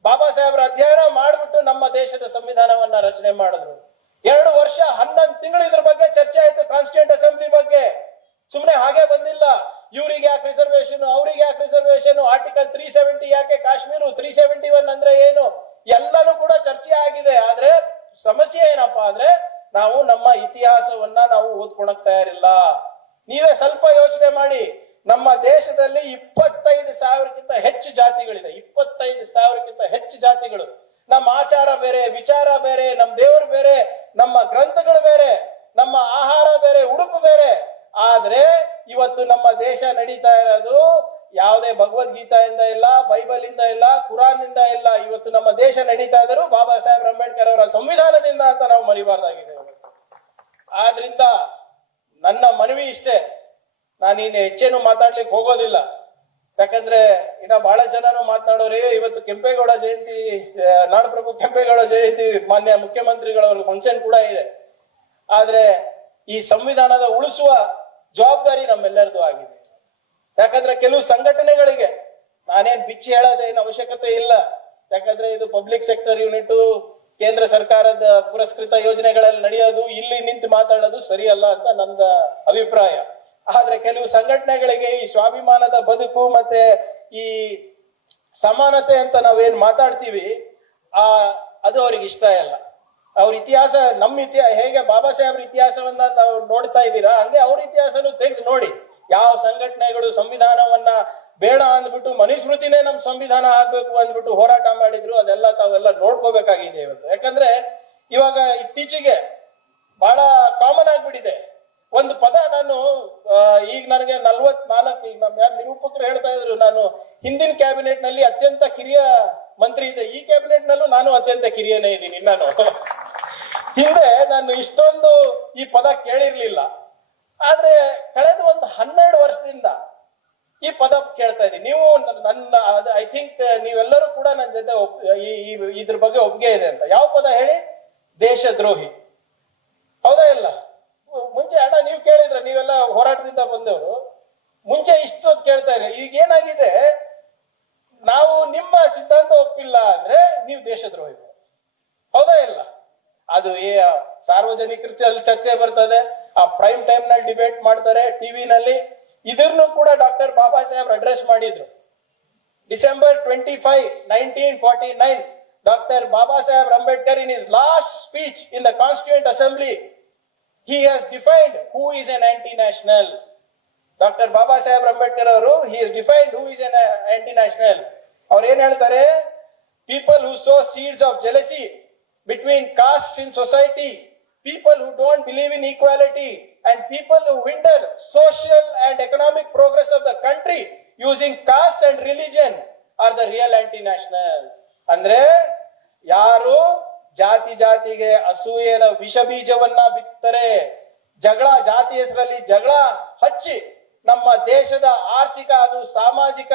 ಬಾಬಾ ಸಾಹೇಬ್ರ ಅಧ್ಯಯನ ಮಾಡಿಬಿಟ್ಟು ನಮ್ಮ ದೇಶದ ಸಂವಿಧಾನವನ್ನ ರಚನೆ ಮಾಡಿದ್ರು ಎರಡು ವರ್ಷ ಹನ್ನೊಂದು ತಿಂಗಳು ಇದ್ರ ಬಗ್ಗೆ ಚರ್ಚೆ ಆಯ್ತು ಕಾನ್ಸ್ಟಿಟ್ಯೂಂಟ್ ಅಸೆಂಬ್ಲಿ ಬಗ್ಗೆ ಸುಮ್ಮನೆ ಹಾಗೆ ಬಂದಿಲ್ಲ ಇವ್ರಿಗೆ ಯಾಕೆ ರಿಸರ್ವೇಶನ್ ಅವ್ರಿಗೆ ಯಾಕೆ ರಿಸರ್ವೇಶನ್ ಆರ್ಟಿಕಲ್ ತ್ರೀ ಸೆವೆಂಟಿ ಯಾಕೆ ಕಾಶ್ಮೀರು ತ್ರೀ ಸೆವೆಂಟಿ ಒನ್ ಅಂದ್ರೆ ಏನು ಎಲ್ಲನೂ ಕೂಡ ಚರ್ಚೆ ಆಗಿದೆ ಆದ್ರೆ ಸಮಸ್ಯೆ ಏನಪ್ಪಾ ಅಂದ್ರೆ ನಾವು ನಮ್ಮ ಇತಿಹಾಸವನ್ನ ನಾವು ಓದ್ಕೊಳಕ್ ತಯಾರಿಲ್ಲ ನೀವೇ ಸ್ವಲ್ಪ ಯೋಚನೆ ಮಾಡಿ ನಮ್ಮ ದೇಶದಲ್ಲಿ ಇಪ್ಪತ್ತೈದು ಸಾವಿರಕ್ಕಿಂತ ಹೆಚ್ಚು ಜಾತಿಗಳಿದೆ ಇಪ್ಪತ್ತೈದು ಸಾವಿರಕ್ಕಿಂತ ಹೆಚ್ಚು ಜಾತಿಗಳು ನಮ್ಮ ಆಚಾರ ಬೇರೆ ವಿಚಾರ ಬೇರೆ ನಮ್ಮ ದೇವರು ಬೇರೆ ನಮ್ಮ ಗ್ರಂಥಗಳು ಬೇರೆ ನಮ್ಮ ಆಹಾರ ಬೇರೆ ಉಡುಪು ಬೇರೆ ಆದ್ರೆ ಇವತ್ತು ನಮ್ಮ ದೇಶ ನಡೀತಾ ಇರೋದು ಯಾವುದೇ ಇಂದ ಇಲ್ಲ ಬೈಬಲ್ ಇಂದ ಇಲ್ಲ ಕುರಾನ್ ಇಂದ ಇಲ್ಲ ಇವತ್ತು ನಮ್ಮ ದೇಶ ನಡೀತಾ ಇದ್ರು ಬಾಬಾ ಸಾಹೇಬ್ ಅಂಬೇಡ್ಕರ್ ಅವರ ಸಂವಿಧಾನದಿಂದ ಅಂತ ನಾವು ಮರಿಬಾರ್ದಾಗಿದೆ ಆದ್ರಿಂದ ನನ್ನ ಮನವಿ ಇಷ್ಟೇ ಇನ್ನು ಹೆಚ್ಚೇನು ಮಾತಾಡ್ಲಿಕ್ಕೆ ಹೋಗೋದಿಲ್ಲ ಯಾಕಂದ್ರೆ ಇನ್ನ ಬಹಳ ಜನನು ಮಾತನಾಡೋರಿ ಇವತ್ತು ಕೆಂಪೇಗೌಡ ಜಯಂತಿ ನಾಡಪ್ರಭು ಕೆಂಪೇಗೌಡ ಜಯಂತಿ ಮಾನ್ಯ ಮುಖ್ಯಮಂತ್ರಿಗಳವ್ರ ಫಂಕ್ಷನ್ ಕೂಡ ಇದೆ ಆದ್ರೆ ಈ ಸಂವಿಧಾನದ ಉಳಿಸುವ ಜವಾಬ್ದಾರಿ ನಮ್ಮೆಲ್ಲರದು ಆಗಿದೆ ಯಾಕಂದ್ರೆ ಕೆಲವು ಸಂಘಟನೆಗಳಿಗೆ ನಾನೇನ್ ಬಿಚ್ಚಿ ಹೇಳೋದೇನು ಅವಶ್ಯಕತೆ ಇಲ್ಲ ಯಾಕಂದ್ರೆ ಇದು ಪಬ್ಲಿಕ್ ಸೆಕ್ಟರ್ ಯೂನಿಟ್ ಕೇಂದ್ರ ಸರ್ಕಾರದ ಪುರಸ್ಕೃತ ಯೋಜನೆಗಳಲ್ಲಿ ನಡೆಯೋದು ಇಲ್ಲಿ ನಿಂತು ಮಾತಾಡೋದು ಸರಿಯಲ್ಲ ಅಂತ ನನ್ನ ಅಭಿಪ್ರಾಯ ಆದ್ರೆ ಕೆಲವು ಸಂಘಟನೆಗಳಿಗೆ ಈ ಸ್ವಾಭಿಮಾನದ ಬದುಕು ಮತ್ತೆ ಈ ಸಮಾನತೆ ಅಂತ ನಾವೇನ್ ಮಾತಾಡ್ತೀವಿ ಆ ಅದು ಅವ್ರಿಗೆ ಇಷ್ಟ ಇಲ್ಲ ಅವ್ರ ಇತಿಹಾಸ ನಮ್ಮ ಇತಿಹಾಸ ಹೇಗೆ ಬಾಬಾ ಸಾಹೇಬ್ರ ಇತಿಹಾಸವನ್ನ ನಾವು ನೋಡ್ತಾ ಇದ್ದೀರಾ ಹಂಗೆ ಅವ್ರ ಇತಿಹಾಸನು ತೆಗೆದು ನೋಡಿ ಯಾವ ಸಂಘಟನೆಗಳು ಸಂವಿಧಾನವನ್ನ ಬೇಡ ಅಂದ್ಬಿಟ್ಟು ಮನುಸ್ಮೃತಿನೇ ನಮ್ಮ ಸಂವಿಧಾನ ಆಗ್ಬೇಕು ಅಂದ್ಬಿಟ್ಟು ಹೋರಾಟ ಮಾಡಿದ್ರು ಅದೆಲ್ಲ ತಾವೆಲ್ಲ ನೋಡ್ಕೋಬೇಕಾಗಿದೆ ಇವತ್ತು ಯಾಕಂದ್ರೆ ಇವಾಗ ಇತ್ತೀಚೆಗೆ ಬಹಳ ಕಾಮನ್ ಆಗ್ಬಿಟ್ಟಿದೆ ಒಂದು ಪದ ನಾನು ಈಗ ನನಗೆ ನಲ್ವತ್ನಾಲ್ಕು ಈಗ ನಮ್ಮ ಯಾರು ನಿರೂಪಕರು ಹೇಳ್ತಾ ಇದ್ರು ನಾನು ಹಿಂದಿನ ಕ್ಯಾಬಿನೆಟ್ ನಲ್ಲಿ ಅತ್ಯಂತ ಕಿರಿಯ ಮಂತ್ರಿ ಇದೆ ಈ ಕ್ಯಾಬಿನೆಟ್ ನಲ್ಲೂ ನಾನು ಅತ್ಯಂತ ಕಿರಿಯನೇ ಇದ್ದೀನಿ ನಾನು ಹಿಂದೆ ನಾನು ಇಷ್ಟೊಂದು ಈ ಪದ ಕೇಳಿರ್ಲಿಲ್ಲ ಆದ್ರೆ ಕಳೆದ ಒಂದು ಹನ್ನೆರಡು ವರ್ಷದಿಂದ ಈ ಪದ ಕೇಳ್ತಾ ಇದ್ದೀನಿ ನೀವು ನನ್ನ ಐ ಥಿಂಕ್ ನೀವೆಲ್ಲರೂ ಕೂಡ ನನ್ನ ಜೊತೆ ಇದ್ರ ಬಗ್ಗೆ ಒಪ್ಪಿಗೆ ಇದೆ ಅಂತ ಯಾವ ಪದ ಹೇಳಿ ದೇಶದ್ರೋಹಿ ಹೌದಾ ಇಲ್ಲ ಮುಂಚೆ ಅಣ್ಣ ನೀವು ಕೇಳಿದ್ರೆ ನೀವೆಲ್ಲ ಹೋರಾಟದಿಂದ ಬಂದವರು ಮುಂಚೆ ಇಷ್ಟೊತ್ತು ಕೇಳ್ತಾ ಇದ್ರೆ ಈಗ ಏನಾಗಿದೆ ನಾವು ನಿಮ್ಮ ಸಿದ್ಧಾಂತ ಒಪ್ಪಿಲ್ಲ ಅಂದ್ರೆ ನೀವು ದೇಶದ್ರೋಹಿ ಹೌದಾ ಇಲ್ಲ ಅದು ಏ ಸಾರ್ವಜನಿಕರ ಚರ್ಚೆ ಬರ್ತದೆ ಆ ಪ್ರೈಮ್ ಟೈಮ್ ನಲ್ಲಿ ಡಿಬೇಟ್ ಮಾಡ್ತಾರೆ ಟಿವಿನಲ್ಲಿ ಇದನ್ನು ಕೂಡ ಡಾಕ್ಟರ್ ಬಾಬಾ ಸಾಹೇಬ್ ಅಡ್ರೆಸ್ ಮಾಡಿದ್ರು December twenty five nineteen forty nine doctor Baba Saheb Ambedkar in his last speech in the constituent assembly he has defined who is an anti national doctor Baba Saheb Ambedkar ಅವರು he is defined who is an anti national ಅವ್ರು ಏನ್ ಹೇಳ್ತಾರೆ people who sow seeds of jealousy between caste in society people who don't believe in equality and people who hinder social and economic progress of the country using caste and religion are the real anti-nationals. ಅಂದ್ರೆ ಯಾರು ಜಾತಿ ಜಾತಿಗೆ ಅಸೂಯೆಯ ವಿಷ ಬೀಜವನ್ನ ಬಿತ್ತಾರೆ ಜಗಳ ಜಾತಿ ಹೆಸರಲ್ಲಿ ಜಗಳ ಹಚ್ಚಿ ನಮ್ಮ ದೇಶದ ಆರ್ಥಿಕ ಹಾಗೂ ಸಾಮಾಜಿಕ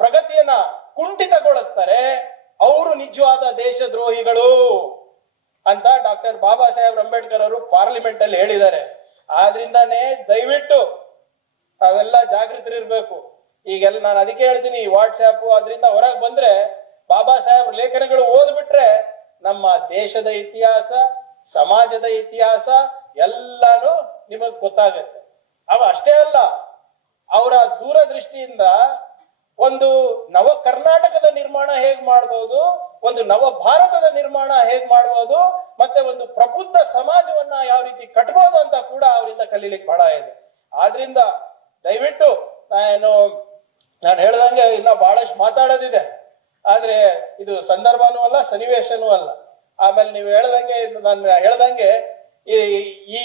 ಪ್ರಗತಿಯನ್ನ ಕುಂಠಿತಗೊಳಿಸ್ತಾರೆ ಅವರು ನಿಜವಾದ ದೇಶದ್ರೋಹಿಗಳು ಅಂತ ಡಾಕ್ಟರ್ ಬಾಬಾ ಸಾಹೇಬ್ ಅಂಬೇಡ್ಕರ್ ಅವರು ಪಾರ್ಲಿಮೆಂಟ್ ಅಲ್ಲಿ ಹೇಳಿದ್ದಾರೆ ಆದ್ರಿಂದಾನೇ ದಯವಿಟ್ಟು ಅವೆಲ್ಲ ಜಾಗೃತರಿರ್ಬೇಕು ಈಗೆಲ್ಲ ನಾನು ಅದಕ್ಕೆ ಹೇಳ್ತೀನಿ ವಾಟ್ಸ್ಆ್ಯಪ್ ಅದರಿಂದ ಹೊರಗೆ ಬಂದ್ರೆ ಬಾಬಾ ಸಾಹೇಬ್ ಲೇಖನಗಳು ಓದ್ಬಿಟ್ರೆ ನಮ್ಮ ದೇಶದ ಇತಿಹಾಸ ಸಮಾಜದ ಇತಿಹಾಸ ಎಲ್ಲಾನು ನಿಮಗ್ ಗೊತ್ತಾಗತ್ತೆ ಅವ ಅಷ್ಟೇ ಅಲ್ಲ ಅವರ ದೂರದೃಷ್ಟಿಯಿಂದ ಒಂದು ನವ ಕರ್ನಾಟಕದ ನಿರ್ಮಾಣ ಹೇಗ್ ಮಾಡಬಹುದು ಒಂದು ನವ ಭಾರತದ ನಿರ್ಮಾಣ ಹೇಗ್ ಮಾಡ್ಬೋದು ಮತ್ತೆ ಒಂದು ಪ್ರಬುದ್ಧ ಸಮಾಜವನ್ನ ಯಾವ ರೀತಿ ಕಟ್ಬೋದು ಅಂತ ಕೂಡ ಅವರಿಂದ ಕಲೀಲಿಕ್ಕೆ ಬಹಳ ಇದೆ ಆದ್ರಿಂದ ದಯವಿಟ್ಟು ನಾನು ನಾನು ಹೇಳ್ದಂಗೆ ಇನ್ನ ಬಹಳಷ್ಟು ಮಾತಾಡೋದಿದೆ ಆದ್ರೆ ಇದು ಸಂದರ್ಭನೂ ಅಲ್ಲ ಸನ್ನಿವೇಶನೂ ಅಲ್ಲ ಆಮೇಲೆ ನೀವು ಹೇಳ್ದಂಗೆ ನಾನು ಹೇಳ್ದಂಗೆ ಈ ಈ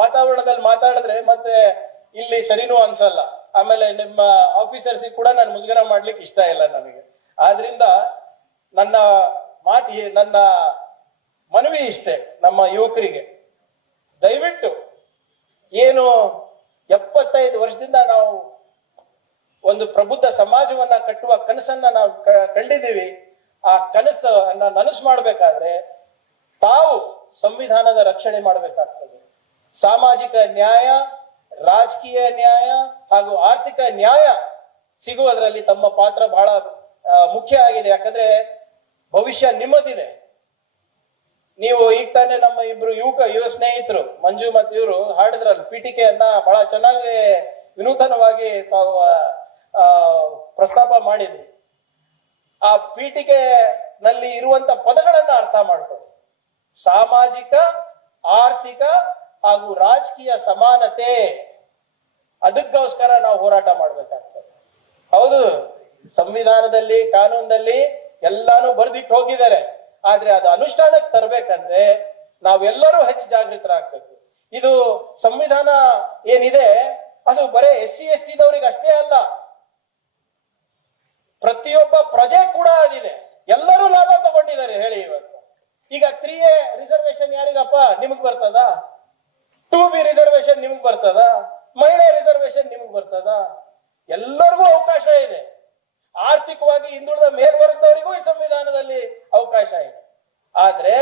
ವಾತಾವರಣದಲ್ಲಿ ಮಾತಾಡಿದ್ರೆ ಮತ್ತೆ ಇಲ್ಲಿ ಸರಿನೂ ಅನ್ಸಲ್ಲ ಆಮೇಲೆ ನಿಮ್ಮ ಆಫೀಸರ್ಸಿಗೆ ಕೂಡ ನಾನು ಮುಜುಗರ ಮಾಡ್ಲಿಕ್ಕೆ ಇಷ್ಟ ಇಲ್ಲ ನನಗೆ ಆದ್ರಿಂದ ನನ್ನ ಮಾತಿ ನನ್ನ ಮನವಿ ಇಷ್ಟೇ ನಮ್ಮ ಯುವಕರಿಗೆ ದಯವಿಟ್ಟು ಏನು ಎಪ್ಪತ್ತೈದು ವರ್ಷದಿಂದ ನಾವು ಒಂದು ಪ್ರಬುದ್ಧ ಸಮಾಜವನ್ನ ಕಟ್ಟುವ ಕನಸನ್ನ ನಾವು ಕಂಡಿದ್ದೀವಿ ಆ ಕನಸನ್ನ ನನಸು ಮಾಡಬೇಕಾದ್ರೆ ತಾವು ಸಂವಿಧಾನದ ರಕ್ಷಣೆ ಮಾಡಬೇಕಾಗ್ತದೆ ಸಾಮಾಜಿಕ ನ್ಯಾಯ ರಾಜಕೀಯ ನ್ಯಾಯ ಹಾಗೂ ಆರ್ಥಿಕ ನ್ಯಾಯ ಸಿಗುವುದರಲ್ಲಿ ತಮ್ಮ ಪಾತ್ರ ಬಹಳ ಮುಖ್ಯ ಆಗಿದೆ ಯಾಕಂದ್ರೆ ಭವಿಷ್ಯ ನಿಮ್ಮದಿದೆ ನೀವು ಈಗ ತಾನೇ ನಮ್ಮ ಇಬ್ರು ಯುವಕ ಯುವ ಸ್ನೇಹಿತರು ಮಂಜು ಮತ್ತು ಇವರು ಹಾಡಿದ್ರಲ್ಲಿ ಪೀಠಿಕೆಯನ್ನ ಬಹಳ ಚೆನ್ನಾಗಿ ವಿನೂತನವಾಗಿ ತಾವು ಪ್ರಸ್ತಾಪ ಮಾಡಿದ್ವಿ ಆ ಪೀಠಿಕೆ ನಲ್ಲಿ ಇರುವಂತ ಪದಗಳನ್ನ ಅರ್ಥ ಮಾಡ್ಕೊಳ್ಳಿ ಸಾಮಾಜಿಕ ಆರ್ಥಿಕ ಹಾಗೂ ರಾಜಕೀಯ ಸಮಾನತೆ ಅದಕ್ಕೋಸ್ಕರ ನಾವು ಹೋರಾಟ ಮಾಡ್ಬೇಕಾಗ್ತದೆ ಹೌದು ಸಂವಿಧಾನದಲ್ಲಿ ಕಾನೂನಲ್ಲಿ ಎಲ್ಲಾನು ಬರೆದಿಟ್ಟು ಹೋಗಿದ್ದಾರೆ ಆದ್ರೆ ಅದು ಅನುಷ್ಠಾನಕ್ಕೆ ತರಬೇಕಂದ್ರೆ ನಾವೆಲ್ಲರೂ ಹೆಚ್ಚು ಜಾಗೃತರಾಗ್ಬೇಕು ಇದು ಸಂವಿಧಾನ ಏನಿದೆ ಅದು ಬರೇ ಎಸ್ ಸಿ ಎಸ್ ಟಿದವ್ರಿಗೆ ಅಷ್ಟೇ ಅಲ್ಲ ಪ್ರತಿಯೊಬ್ಬ ಪ್ರಜೆ ಕೂಡ ಅದಿದೆ ಎಲ್ಲರೂ ಲಾಭ ತಗೊಂಡಿದ್ದಾರೆ ಹೇಳಿ ಇವತ್ತು ಈಗ ತ್ರೀ ಎ ರಿಸರ್ವೇಶನ್ ಯಾರಿಗಪ್ಪ ನಿಮಗ್ ಬರ್ತದ ಟೂ ಬಿ ರಿಸರ್ವೇಶನ್ ನಿಮಗ್ ಬರ್ತದ ಮಹಿಳೆ ರಿಸರ್ವೇಶನ್ ನಿಮಗ್ ಬರ್ತದ ಎಲ್ಲರಿಗೂ ಅವಕಾಶ ಇದೆ ಆರ್ಥಿಕವಾಗಿ ಹಿಂದುಳಿದ ಮೇಲ್ವರ್ಗದವರಿಗೂ ಈ ಸಂವಿಧಾನದಲ್ಲಿ ಅವಕಾಶ ಇದೆ ಆದ್ರೆ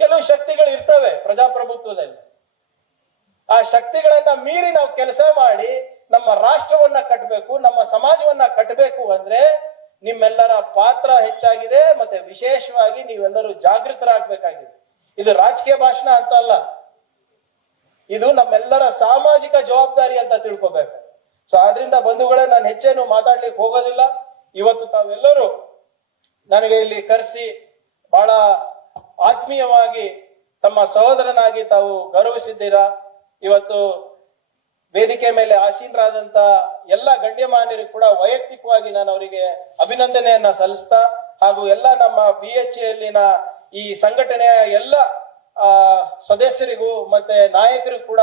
ಕೆಲವು ಶಕ್ತಿಗಳು ಇರ್ತವೆ ಪ್ರಜಾಪ್ರಭುತ್ವದಲ್ಲಿ ಆ ಶಕ್ತಿಗಳನ್ನ ಮೀರಿ ನಾವು ಕೆಲಸ ಮಾಡಿ ನಮ್ಮ ರಾಷ್ಟ್ರವನ್ನ ಕಟ್ಟಬೇಕು ನಮ್ಮ ಸಮಾಜವನ್ನ ಕಟ್ಟಬೇಕು ಅಂದ್ರೆ ನಿಮ್ಮೆಲ್ಲರ ಪಾತ್ರ ಹೆಚ್ಚಾಗಿದೆ ಮತ್ತೆ ವಿಶೇಷವಾಗಿ ನೀವೆಲ್ಲರೂ ಜಾಗೃತರಾಗಬೇಕಾಗಿದೆ ಇದು ರಾಜಕೀಯ ಭಾಷಣ ಅಂತ ಅಲ್ಲ ಇದು ನಮ್ಮೆಲ್ಲರ ಸಾಮಾಜಿಕ ಜವಾಬ್ದಾರಿ ಅಂತ ತಿಳ್ಕೊಬೇಕು ಸೊ ಆದ್ರಿಂದ ಬಂಧುಗಳೇ ನಾನು ಹೆಚ್ಚೇನು ಮಾತಾಡ್ಲಿಕ್ಕೆ ಹೋಗೋದಿಲ್ಲ ಇವತ್ತು ತಾವೆಲ್ಲರೂ ನನಗೆ ಇಲ್ಲಿ ಕರೆಸಿ ಬಹಳ ಆತ್ಮೀಯವಾಗಿ ತಮ್ಮ ಸಹೋದರನಾಗಿ ತಾವು ಗೌರವಿಸಿದ್ದೀರಾ ಇವತ್ತು ವೇದಿಕೆ ಮೇಲೆ ಆಸೀನರಾದಂತ ಎಲ್ಲ ಗಣ್ಯಮಾನ್ಯರು ಕೂಡ ವೈಯಕ್ತಿಕವಾಗಿ ನಾನು ಅವರಿಗೆ ಅಭಿನಂದನೆಯನ್ನ ಸಲ್ಲಿಸ್ತಾ ಹಾಗೂ ಎಲ್ಲ ನಮ್ಮ ಬಿ ಎಚ್ ಎಲ್ಲಿನ ಈ ಸಂಘಟನೆಯ ಎಲ್ಲ ಸದಸ್ಯರಿಗೂ ಮತ್ತೆ ನಾಯಕರಿಗೂ ಕೂಡ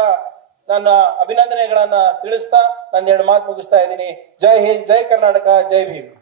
ನನ್ನ ಅಭಿನಂದನೆಗಳನ್ನ ತಿಳಿಸ್ತಾ ನಾನು ಎರಡು ಮಾತು ಮುಗಿಸ್ತಾ ಇದ್ದೀನಿ ಜೈ ಹಿಂದ್ ಜೈ ಕರ್ನಾಟಕ ಜೈ ಭೀಮ್